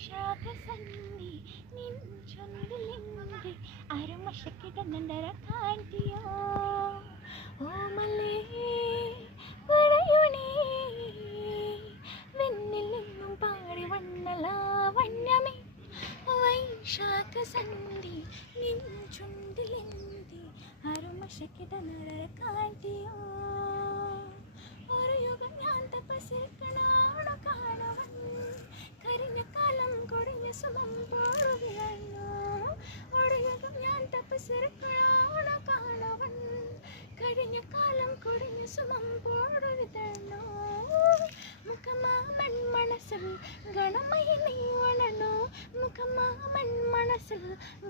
ಶಾಖಸಂದಿ ನಿಂಚೊಂದಿಲಿಂದೆ അരമശക്കിടന്നര കാട്ടിയോ ഓമലേ പറയുണേ വെണ്ണിൽ നിന്നും പാടി വണ്ണലാവണ്യമേ വൈശാഖസന്ധി നിൻചുണ്ടിലെന്തി അരമശക്കിടന്നര കാട്ടിയോ ഒരു യുഗം ഞാൻ തപസ്സിരിക്കണാണോ കാണവൻ കരിഞ്ഞ കാലം കൊടിഞ്ഞ സുഖം പോഴുകയാണോ ഒരു യുഗം ഞാൻ തപസ്സിരിക്കണാണോ കാണവൻ കരിഞ്ഞ കാലം കൊടിഞ്ഞ സുഖം പോഴുകയാണോ മുഖമാമൻ മനസ്സിൽ ഗണമയണി വണനോ മുഖമാമൻ മനസ്സിൽ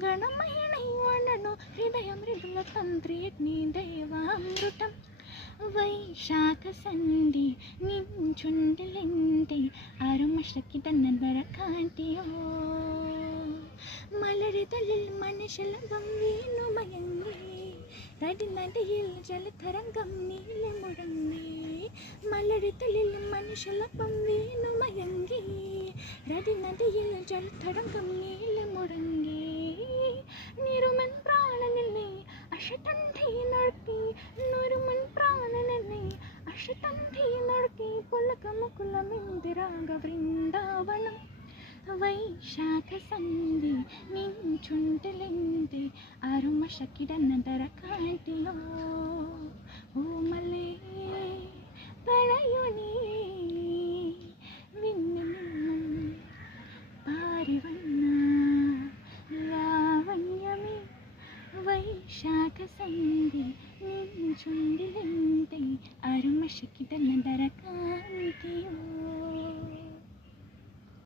ഗണമയണി വണനോ ഹൃദയം മൃദുല തന്ത്രി ദൈവാമൃതം വൈശാഖസന്ധി നിൻചുണ്ടിലെന്തി അരമശക്കിടന്നര കാട്ടിയോ മലരിതളിൽ മനുഷ്യലകം വീണു മയങ്ങി നദിയിൽ ജലതരംഗം നീളി മുഴങ്ങി മലരിതളിൽ മനുഷ്യലകം വീണു മയങ്ങി നദിയിൽ ജലതരംഗം നീളി മുഴങ്ങി നിരുമൻ പ്രാണനിലെ അശതന്ധി നടത്തി നുരുമൻ പ്രാണനെ അശതന്ധി നടത്തി പുലകമുകുലമിന്ദിരാഗ വൃന്ദാവനം വൈശാഖസന്ധി നിൻചുണ്ടിലെന്തി അരുമശക്കിടന്നര കാട്ടിയോ ഓമലേ പറയുണേ